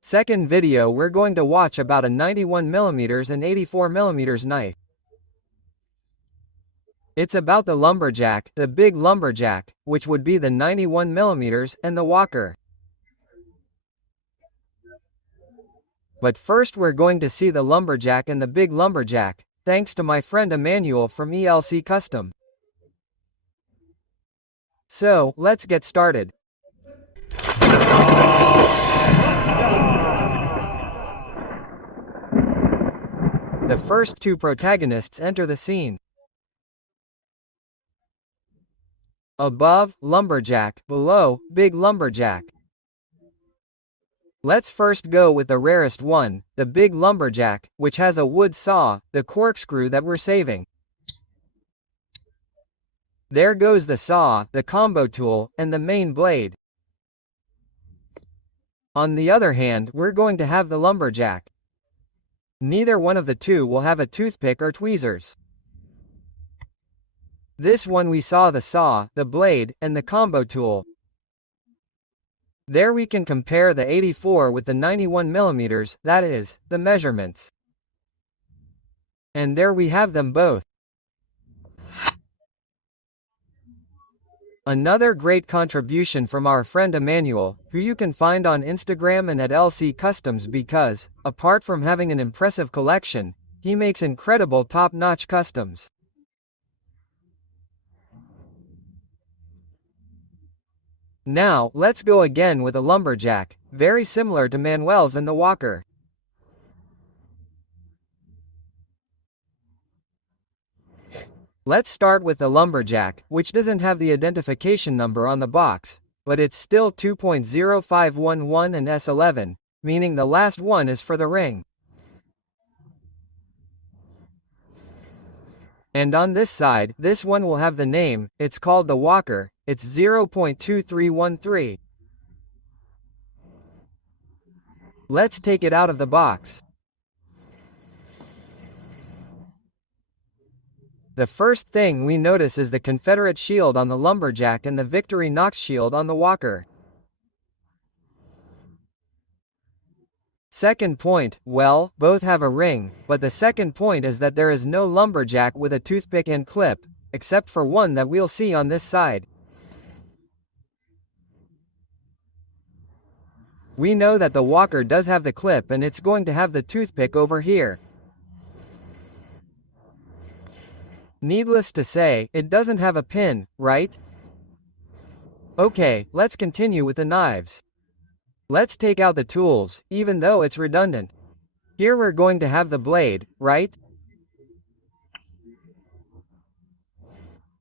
Second video we're going to watch about a 91mm and 84mm knife. It's about the Lumberjack, the Big Lumberjack, which would be the 91mm, and the Walker. But first we're going to see the Lumberjack and the Big Lumberjack, thanks to my friend Emmanuel from ELC Custom. So, let's get started. The first two protagonists enter the scene. Above, Lumberjack, below, Big Lumberjack. Let's first go with the rarest one, the Big Lumberjack, which has a wood saw, the corkscrew that we're saving. There goes the saw, the combo tool, and the main blade. On the other hand, we're going to have the Lumberjack. Neither one of the two will have a toothpick or tweezers. This one we saw the saw, the blade, and the combo tool. There we can compare the 84 with the 91mm, that is, the measurements. And there we have them both. Another great contribution from our friend Emmanuel, who you can find on Instagram and at LC Customs because, apart from having an impressive collection, he makes incredible top-notch customs. Now, let's go again with a Lumberjack, very similar to Manuel's and the Walker. Let's start with the Lumberjack, which doesn't have the identification number on the box, but it's still 2.0511 and S11, meaning the last one is for the ring. And on this side, this one will have the name, it's called the Walker, it's 0.2313. Let's take it out of the box. The first thing we notice is the Confederate shield on the Lumberjack and the Victorinox shield on the Walker. Second point, well, both have a ring, but the second point is that there is no Lumberjack with a toothpick and clip, except for one that we'll see on this side. We know that the Walker does have the clip and it's going to have the toothpick over here. Needless to say, it doesn't have a pin, right? Okay, let's continue with the knives. Let's take out the tools, even though it's redundant. Here we're going to have the blade, right?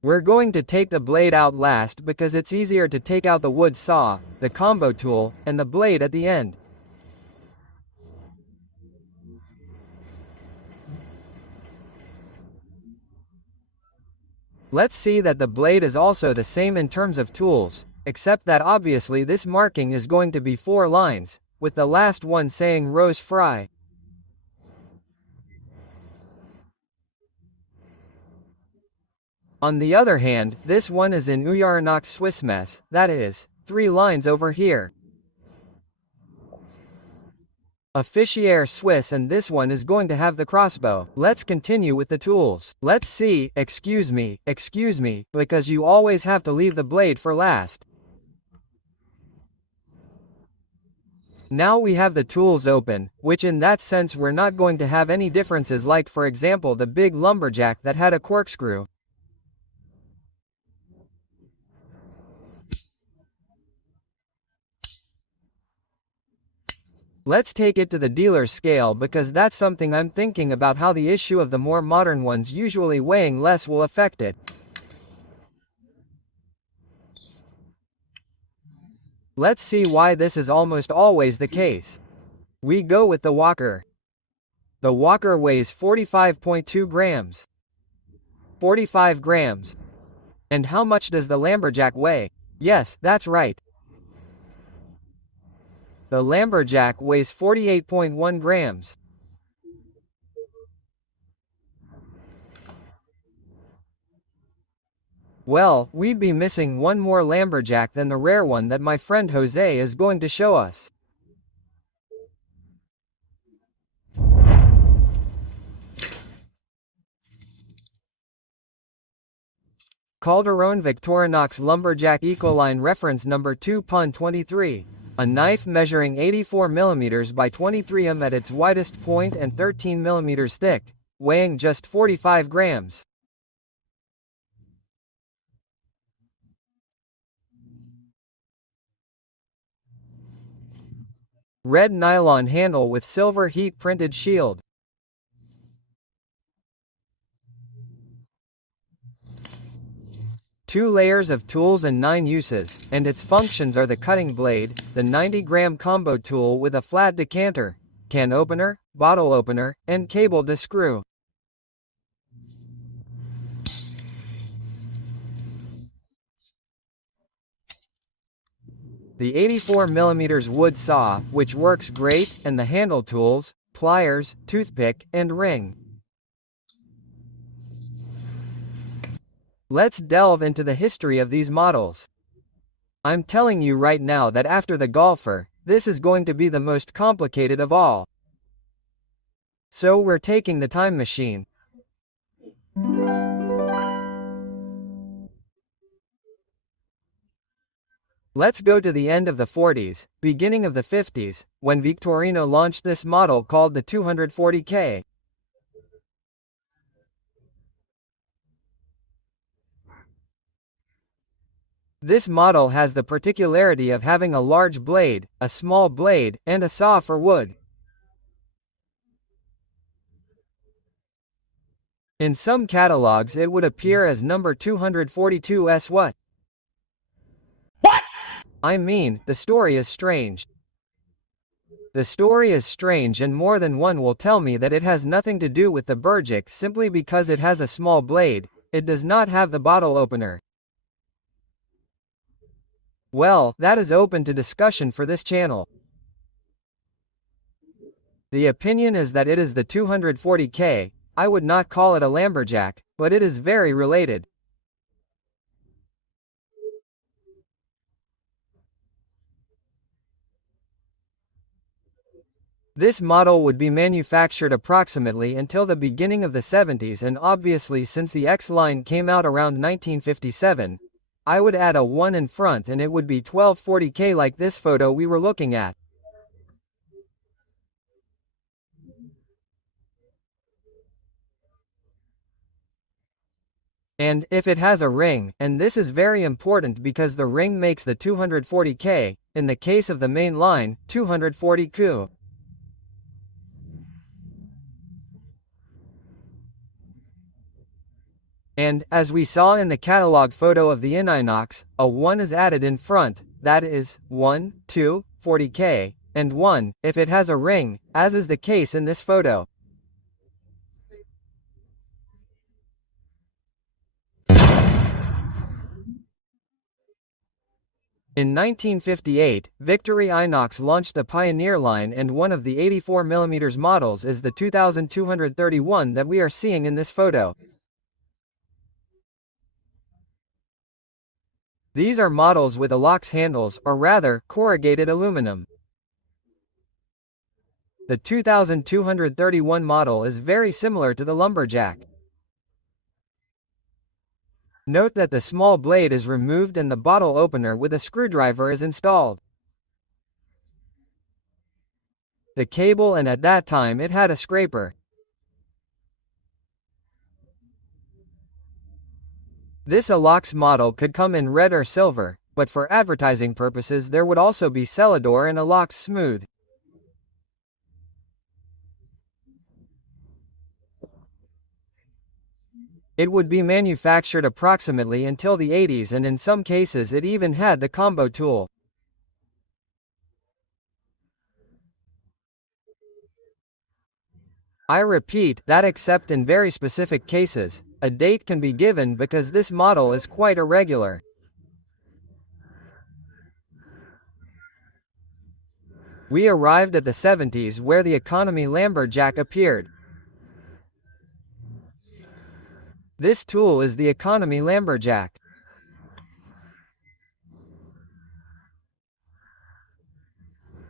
We're going to take the blade out last because it's easier to take out the wood saw, the combo tool, and the blade at the end. Let's see that the blade is also the same in terms of tools, except that obviously this marking is going to be 4 lines, with the last one saying Rose Fry. On the other hand, this one is in Irregular Swiss mess, that is, 3 lines over here. A Fichier Swiss, and this one is going to have the crossbow. Let's continue with the tools. Let's see, excuse me, because you always have to leave the blade for last. Now we have the tools open, which in that sense we're not going to have any differences like for example the Big Lumberjack that had a corkscrew. Let's take it to the dealer's scale because that's something I'm thinking about, how the issue of the more modern ones usually weighing less will affect it. Let's see why this is almost always the case. We go with the Walker. The Walker weighs 45.2 grams. 45 grams. And how much does the Lumberjack weigh? Yes, that's right. The Lumberjack weighs 48.1 grams. Well, we'd be missing one more Lumberjack than the rare one that my friend Jose is going to show us. Calderon Victorinox Lumberjack Ecoline reference number 2-23. A knife measuring 84 mm by 23 mm at its widest point and 13 mm thick, weighing just 45 grams. Red nylon handle with silver heat-printed shield. Two layers of tools and 9 uses, and its functions are the cutting blade, the 90-gram combo tool with a flat decanter, can opener, bottle opener, and cable to screw. The 84 mm wood saw, which works great, and the handle tools, pliers, toothpick, and ring. Let's delve into the history of these models. I'm telling you right now that after the golfer, this is going to be the most complicated of all. So we're taking the time machine. Let's go to the end of the 40s, beginning of the 50s, when Victorino launched this model called the 240K. This model has the particularity of having a large blade, a small blade, and a saw for wood. In some catalogs it would appear as number 242S what? I mean, the story is strange. The story is strange and more than one will tell me that it has nothing to do with the Lumberjack simply because it has a small blade, it does not have the bottle opener. Well, that is open to discussion for this channel. The opinion is that it is the 240K, I would not call it a Lumberjack, but it is very related. This model would be manufactured approximately until the beginning of the 70s, and obviously since the X-line came out around 1957, I would add a 1 in front and it would be 1240K like this photo we were looking at. And if it has a ring, and this is very important because the ring makes the 240K, in the case of the main line, 240Q. And, as we saw in the catalog photo of the Irregular, a 1 is added in front, that is, 1, 2, 40K, and 1, if it has a ring, as is the case in this photo. In 1958, Victorinox launched the Pioneer line, and one of the 84 mm models is the 2231 that we are seeing in this photo. These are models with Elinox handles, or rather, corrugated aluminum. The 2231 model is very similar to the Lumberjack. Note that the small blade is removed and the bottle opener with a screwdriver is installed. The cable, and at that time it had a scraper. This Elinox model could come in red or silver, but for advertising purposes there would also be Elidor and Elinox Smooth. It would be manufactured approximately until the 80s, and in some cases it even had the combo tool. I repeat, that except in very specific cases, a date can be given because this model is quite irregular. We arrived at the 70s where the Economy Lumberjack appeared. This tool is the Economy Lumberjack.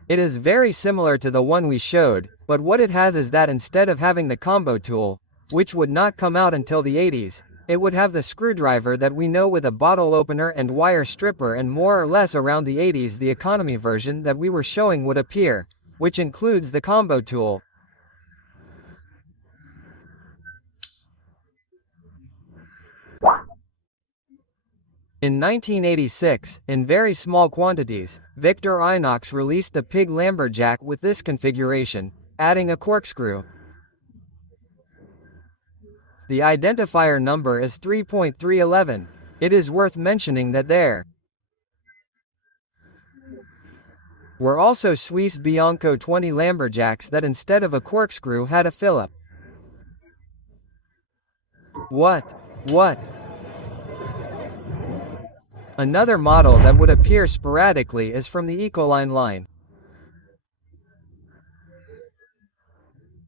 It is very similar to the one we showed, but what it has is that instead of having the combo tool, which would not come out until the 80s, It would have the screwdriver that we know with a bottle opener and wire stripper, and more or less around the 80s the economy version that we were showing would appear, which includes the combo tool. In 1986, in very small quantities, Victorinox released the Big Lumberjack with this configuration, adding a corkscrew. The identifier number is 3.311. It is worth mentioning that there were also Swiss Bianco 20 Lumberjacks that instead of a corkscrew had a Phillip. What? Another model that would appear sporadically is from the Ecoline line.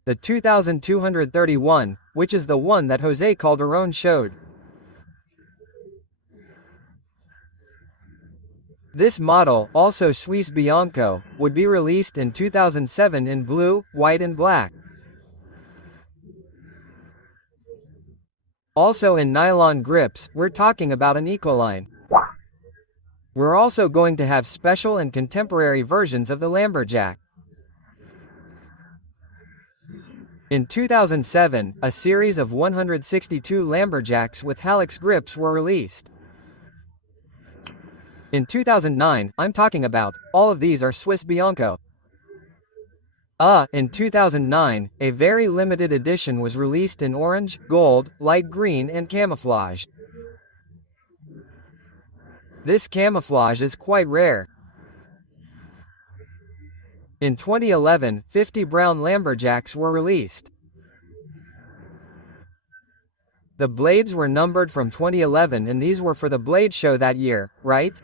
The 2231, which is the one that Jose Calderon showed. This model, also Swiss Bianco, would be released in 2007 in blue, white and black. Also in nylon grips, we're talking about an Ecoline. We're also going to have special and contemporary versions of the Lumberjack. In 2007, a series of 162 Lumberjacks with Halix grips were released. In 2009, I'm talking about, all of these are Swiss Bianco. In 2009, a very limited edition was released in orange, gold, light green and camouflage. This camouflage is quite rare. In 2011, 50 brown Lumberjacks were released. The blades were numbered from 2011 and these were for the blade show that year, right?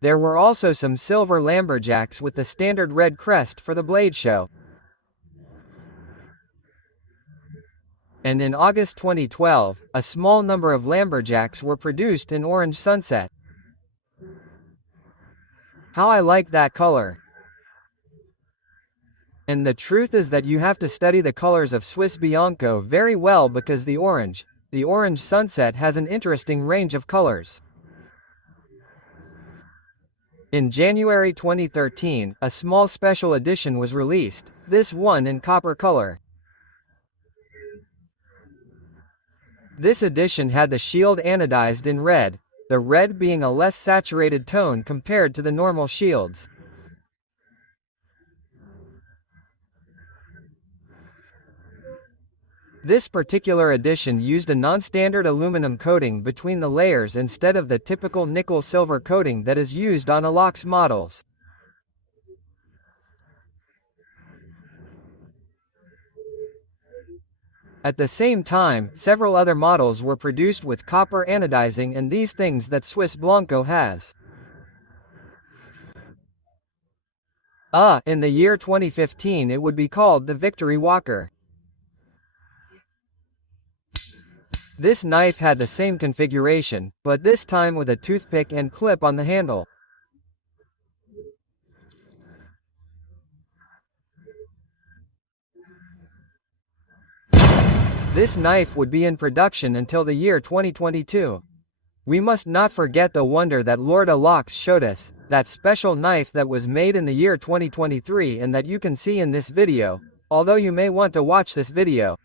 There were also some silver Lumberjacks with the standard red crest for the blade show. And in August 2012, a small number of Lumberjacks were produced in orange sunset. How I like that color. And the truth is that you have to study the colors of Swiss Bianco very well because the orange sunset has an interesting range of colors. In January 2013, a small special edition was released, this one in copper color. This edition had the shield anodized in red, the red being a less saturated tone compared to the normal shields. This particular edition used a non-standard aluminum coating between the layers instead of the typical nickel-silver coating that is used on Elinox models. At the same time, several other models were produced with copper anodizing and these things that Swiss Bianco has. In the year 2015 it would be called the Victorinox Walker. This knife had the same configuration, but this time with a toothpick and clip on the handle. This knife would be in production until the year 2022. We must not forget the wonder that Lord Elinox showed us, that special knife that was made in the year 2023 and that you can see in this video, although you may want to watch this video.